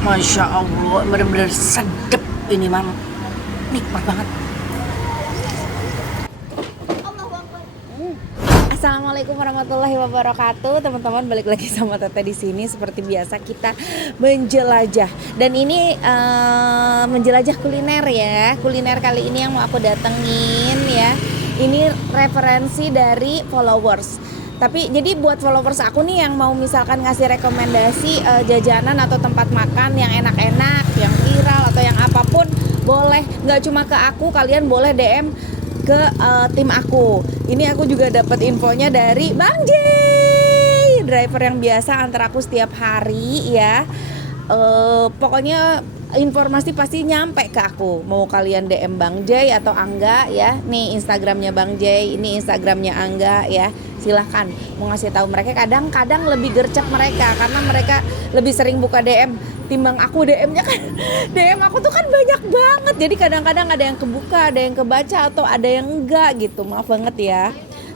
Masya Allah, bener-bener sedep ini, Mam. Nikmat banget. Assalamualaikum warahmatullahi wabarakatuh, teman-teman. Balik lagi sama Teteh di sini. Seperti biasa kita menjelajah, dan ini menjelajah kuliner ya. Kuliner kali ini yang mau aku datengin ya. Ini referensi dari followers. Tapi jadi buat followers aku nih yang mau misalkan ngasih rekomendasi jajanan atau tempat makan yang enak-enak, yang viral atau yang apapun, boleh. Nggak cuma ke aku, kalian boleh DM ke tim aku. Ini aku juga dapat infonya dari Bang Jay, driver yang biasa antar aku setiap hari ya. Pokoknya informasi pasti nyampe ke aku. Mau kalian DM Bang Jay atau Angga ya. Nih Instagramnya Bang Jay, ini Instagramnya Angga ya. Silahkan mau ngasih tahu mereka. Kadang-kadang lebih gercep mereka karena mereka lebih sering buka DM timbang aku. DM-nya kan DM aku tuh kan banyak banget. Jadi kadang-kadang ada yang kebuka, ada yang kebaca, atau ada yang enggak gitu. Maaf banget ya.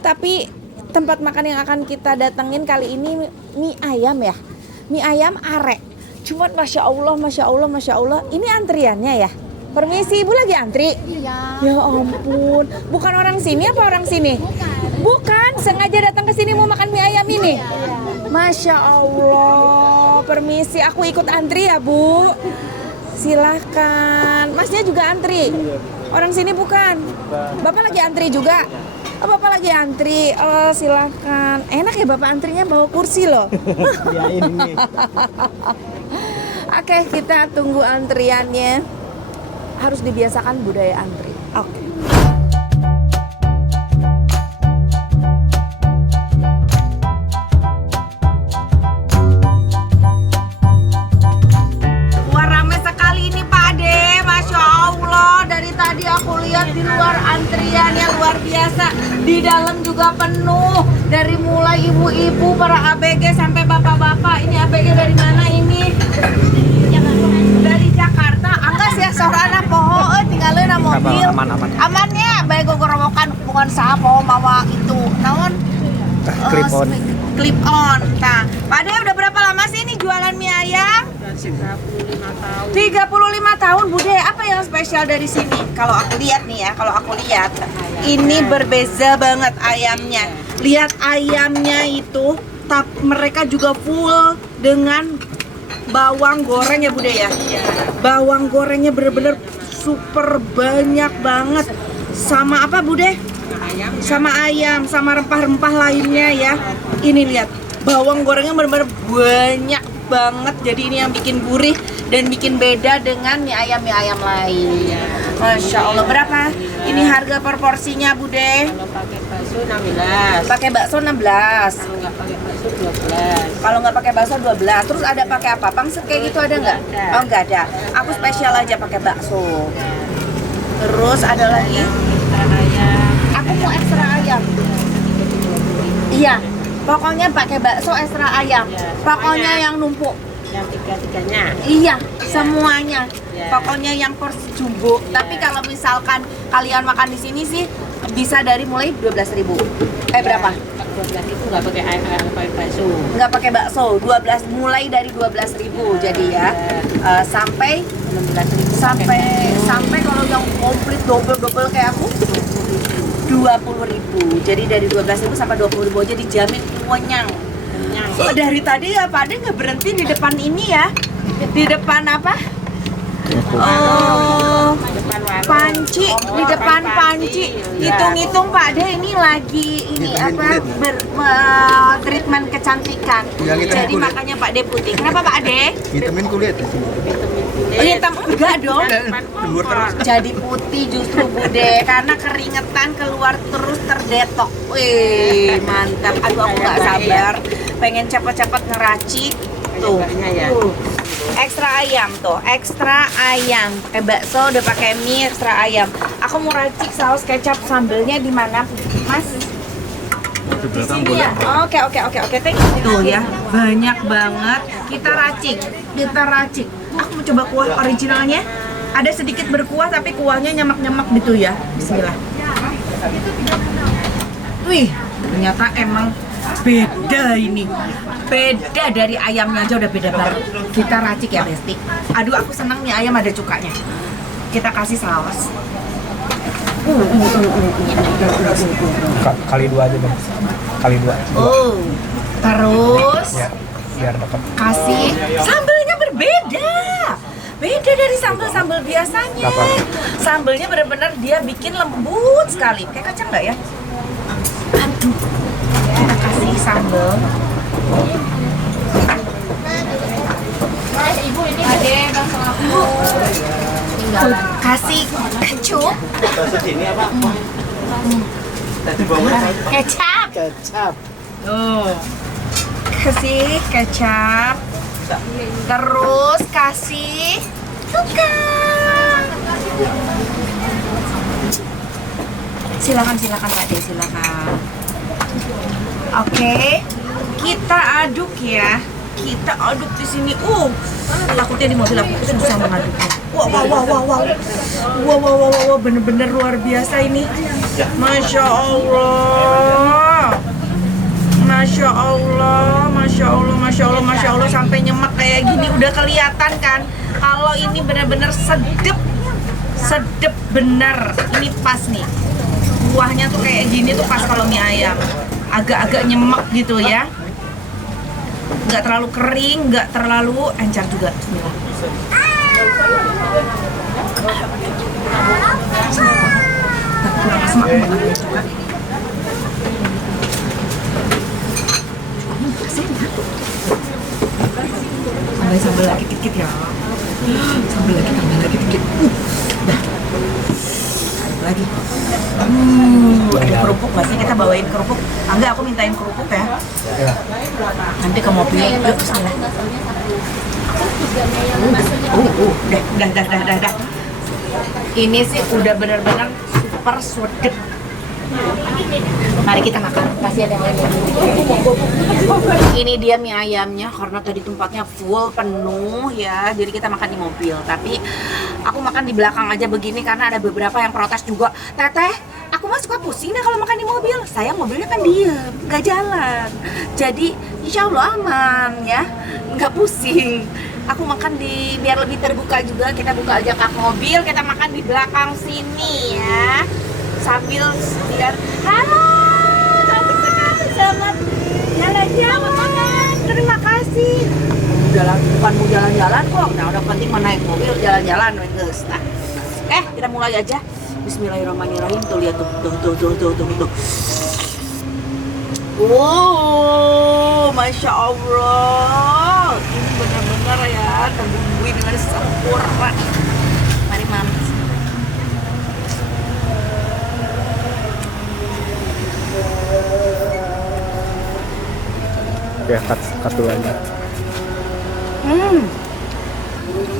Tapi tempat makan yang akan kita datengin kali ini mie ayam ya. Mie ayam arek. Cuman Masya Allah, Masya Allah, Masya Allah. Ini antriannya ya. Permisi, Ibu lagi antri? Iya. Ya ampun. Bukan orang sini apa orang sini? Bukan, sengaja datang ke sini mau makan mie ayam ini. Masya Allah. Permisi, aku ikut antri ya, Bu. Silahkan. Masnya juga antri? Orang sini bukan? Bapak lagi antri juga? Oh, Bapak lagi antri. Oh, silahkan. Enak ya Bapak antrinya bawa kursi loh. Ya ini. Oke, kita tunggu antriannya. Harus dibiasakan budaya antri. Oke. Wah, rame sekali ini Pak Ade. Masya Allah. Dari tadi aku lihat di luar antriannya luar biasa. Di dalam juga penuh. Dari mulai ibu-ibu, para ABG sampai bapak-bapak. Ini ABG dari mana ini? Dari Jakarta. Anggas ya sorana poho tinggalin mobil. Aman ya, baik gogorowokan bukan sapo mawa itu. Naon? Clip on. Clip on. Nah, Pak Ade udah berapa lama sih ini jualan mie ayam? 35 tahun. 35 tahun, Bude. Apa yang spesial dari sini? Kalau aku lihat nih ya, kalau aku lihat ini berbeza banget ayamnya. Lihat ayamnya itu, mereka juga full dengan bawang goreng ya, Bude ya. Bawang gorengnya bener-bener super banyak banget. Sama apa, Bude? Sama ayam, sama rempah-rempah lainnya ya. Ini lihat, bawang gorengnya bener-bener banyak banget. Jadi ini yang bikin gurih dan bikin beda dengan mie ayam lain. Masya Allah. Berapa ini harga per porsinya, Bude? Kalau pakai bakso 16. Pakai bakso 16. Kalau nggak pakai bakso 12. Kalau nggak pakai bakso 12. Terus ada pakai apa? Pangsit kayak gitu ada nggak? Nggak ada. Oh, nggak ada. Aku spesial aja pakai bakso. Terus ada lagi? Ekstra ayam. Aku mau ekstra ayam. Iya. Pokoknya pakai bakso ekstra ayam. Ya, Pokoknya semuanya. yang numpuk. Yang tiga-tiganya. Iya, semuanya. Ya. Pokoknya yang porsi jumbo. Ya. Tapi kalau misalkan kalian makan di sini sih bisa dari mulai 12.000. Berapa? 12 itu nggak pakai ayam, nggak pakai bakso. Nggak pakai bakso. 12 mulai dari 12.000. Jadi ya sampai 16.000. sampai kalau yang komplit double kayak aku 20.000. Jadi dari 12.000 sampai 20.000 aja dijamin kenyang. Oh, dari tadi ya Pak Ade nggak berhenti di depan ini ya. Di depan apa? Oh, Depan warung. panci, di depan panci. Hitung-hitung Pak Ade ini lagi ini apa treatment kecantikan. Yang hitam Jadi kulit. makanya Pak Ade putih. Kenapa Pak Ade? Hitamin kulit. Oh, hitam enggak dong. Keluar terus. Jadi putih justru Bude karena keringetan keluar terus terdetok. Wih, mantap. Aduh aku nggak sabar. Pengen cepet-cepet ngeracik. Tuh. Kayaknya ya. Ekstra ayam tuh, ekstra ayam. Pakai bakso udah pakai mie ekstra ayam. Aku mau racik saus kecap sambelnya di mana, Mas? Di sini ya. Oke. Thank you. Tuh ya, banyak banget. Kita racik. Aku mau coba kuah originalnya. Ada sedikit berkuah tapi kuahnya nyemak-nyemak gitu ya. Bismillah. Wih, ternyata emang Beda ini, beda dari ayamnya aja udah beda banget. Kita racik ya Besti. Aduh aku senang nih ayam ada cukanya. Kita kasih saus. Kali 2 aja bang. Kali 2. Terus Ya, biar dapat. kasih sambelnya berbeda. Beda dari sambal-sambal biasanya. Apa? Sambelnya benar-benar dia bikin lembut sekali. Kayak kacang nggak ya? Aduh. Kita kasih sambal. Ibu ini ada bang sama aku. Kasih kecup. Kecap. Kecap. Tuh. Kasih kecap. Terus kasih cuka. Silakan Pak De, silakan. Oke, kita aduk ya. Kita aduk di sini. Takutnya di mobil aku susah mengaduknya. Wow, bener-bener luar biasa ini. Masya Allah. Masya Allah sampai nyemek kayak gini udah kelihatan kan kalau ini benar-benar sedep bener. Ini pas nih kuahnya tuh kayak gini tuh pas kalau mie ayam agak-agak nyemek gitu ya, nggak terlalu kering, nggak terlalu encer juga. Sambal lagi dikit ya. Sambal lagi dikit. Dah. Lagi. Ada kerupuk nggak sih? Kita bawain kerupuk. Enggak, aku mintain kerupuk ya. Ya. Nanti ke mobil. Yuk, kesana. Dah. Ini sih udah benar-benar super sedep. Mari kita makan. Kasih ada yang lain. Ini dia mie ayamnya karena tadi tempatnya full penuh ya. Jadi kita makan di mobil. Tapi aku makan di belakang aja begini karena ada beberapa yang protes juga. Teteh, aku mah suka pusing deh kalau makan di mobil. Sayang mobilnya kan diem, nggak jalan. Jadi insya Allah aman ya, nggak pusing. Aku makan di biar lebih terbuka juga. Kita buka aja kap mobil, kita makan di belakang sini ya. Sambil biar halo, selamat jalan-jalan. Terima kasih. Bukan mau jalan-jalan kok. Nah udah penting mau naik mobil jalan-jalan guys. Nah, kita mulai aja. Bismillahirrahmanirrahim. Tuh lihat tuh. Wow, masya Allah. Ini benar-benar ya terbumbui dengan sempurna. Mari mampir. Ya, cut dulu aja.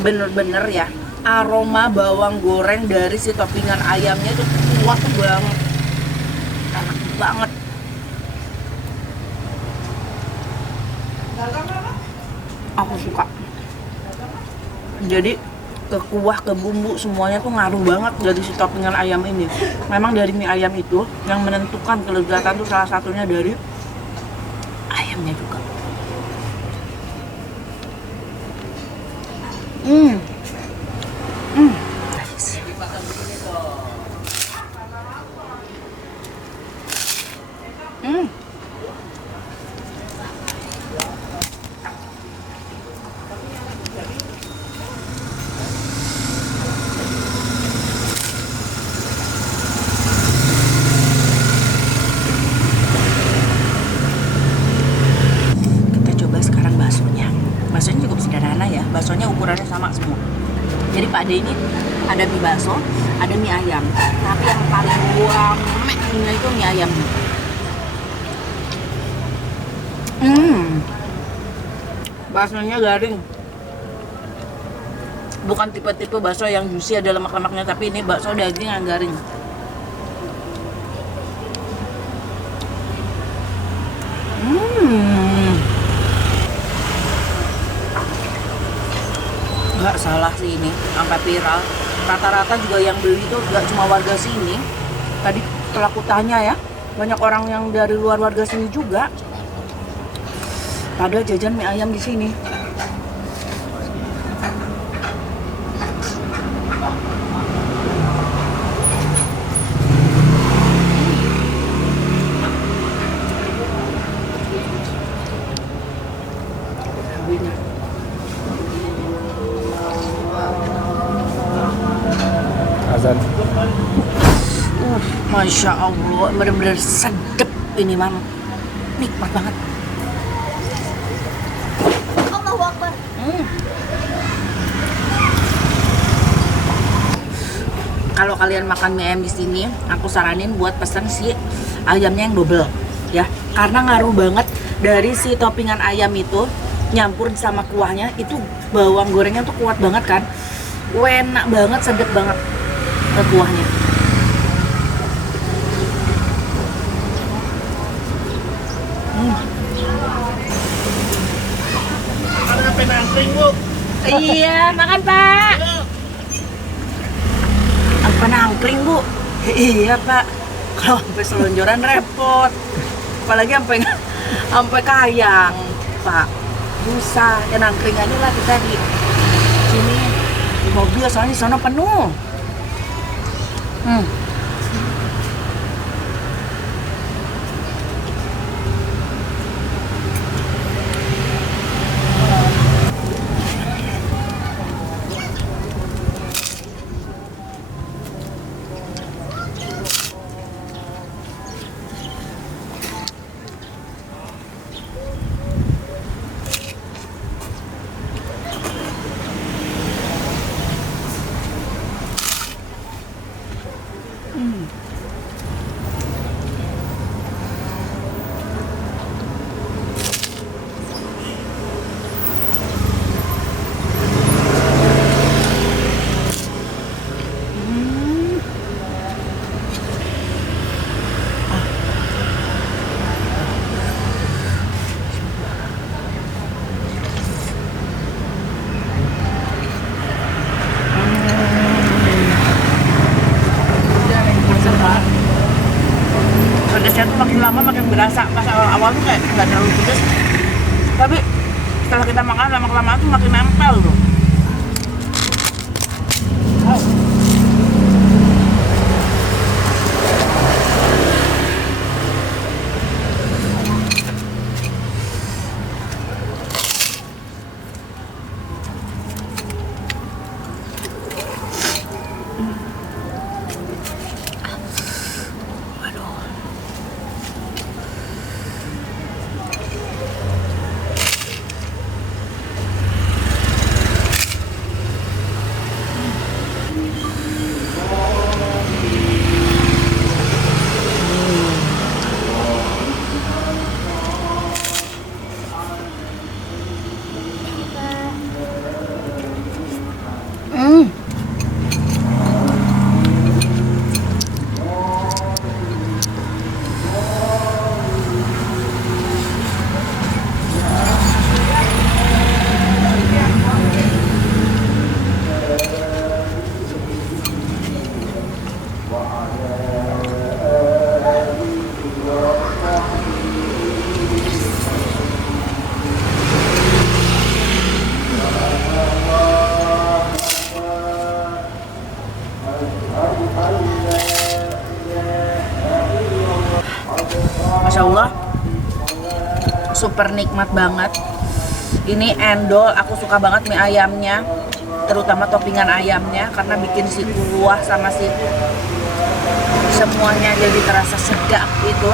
Bener-bener ya, aroma bawang goreng dari si toppingan ayamnya itu kuat banget, enak banget. Aku suka. Jadi ke kuah, ke bumbu semuanya tuh ngaruh banget dari si toppingan ayam ini. Memang dari mie ayam itu yang menentukan kelezatan tuh salah satunya dari ayamnya juga. Baksonya cukup sederhana ya, baksonya ukurannya sama semua. Jadi Pak De ini ada mie bakso, ada mie ayam. Tapi yang paling ramenya itu mie ayam. Baksonya garing. Bukan tipe-tipe bakso yang juicy ada lemak-lemaknya, tapi ini bakso daging yang garing. Nggak salah sih ini, sampai viral. Rata-rata juga yang beli itu nggak cuma warga sini. Tadi setelah aku tanya ya, banyak orang yang dari luar warga sini juga. Padahal jajan mie ayam di sini. Azan. Masya Allah, bener-bener sedep ini mam. Nikmat banget. Allahu Akbar. Kalau kalian makan mie ayam di sini, aku saranin buat pesen si ayamnya yang double, ya. Karena ngaruh banget dari si toppingan ayam itu nyampur sama kuahnya, itu bawang gorengnya tuh kuat banget kan. Enak banget, sedep banget ke kuahnya. Ada penangkring, Bu. Iya, makan Pak. Apa nangkring Bu? Iya Pak. Kalau sampai selonjoran repot. Apalagi sampai kayang, Pak. Susah. Ya nangkring aja lah kita di sini di mobil, soalnya di sana penuh. Pedasnya tuh makin lama makin berasa. Pas awal-awal tuh kayak nggak terlalu pedas, tapi setelah kita makan lama-kelamaan tuh makin nempel tuh. Masya Allah, super nikmat banget. Ini endol, aku suka banget mie ayamnya, terutama toppingan ayamnya karena bikin si kuah sama si semuanya jadi terasa sedap gitu.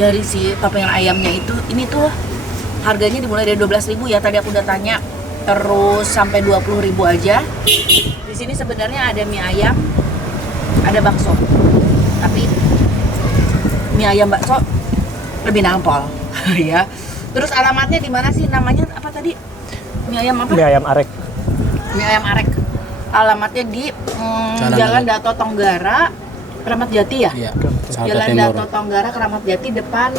Dari si toppingan ayamnya itu, ini tuh harganya dimulai dari 12.000 ya, tadi aku udah tanya, terus sampai 20.000 aja. Di sini sebenarnya ada mie ayam, ada bakso, tapi mie ayam bakso lebih nampol ya. Terus alamatnya di mana sih, namanya apa tadi? Mie ayam apa? Mie ayam arek. Mie ayam arek. Alamatnya di Jalan Dato Tonggara, Keramat Jati ya? Iya. Jalan Dato Tonggara, Keramat Jati, depan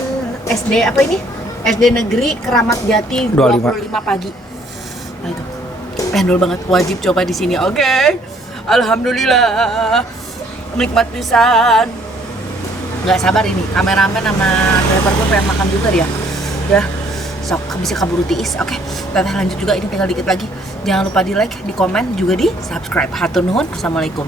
SD apa ini? SD Negeri Keramat Jati 25 pagi. Nah itu, endol banget, wajib coba di sini. Oke. Alhamdulillah, nikmat pisan. Nggak sabar ini, kameramen sama driver gue pengen makan juga dia. Udah, sok bisa kaburu tiis. Oke, teteh lanjut juga, ini tinggal dikit lagi. Jangan lupa di like, di komen, juga di subscribe. Hatur nuhun, assalamualaikum.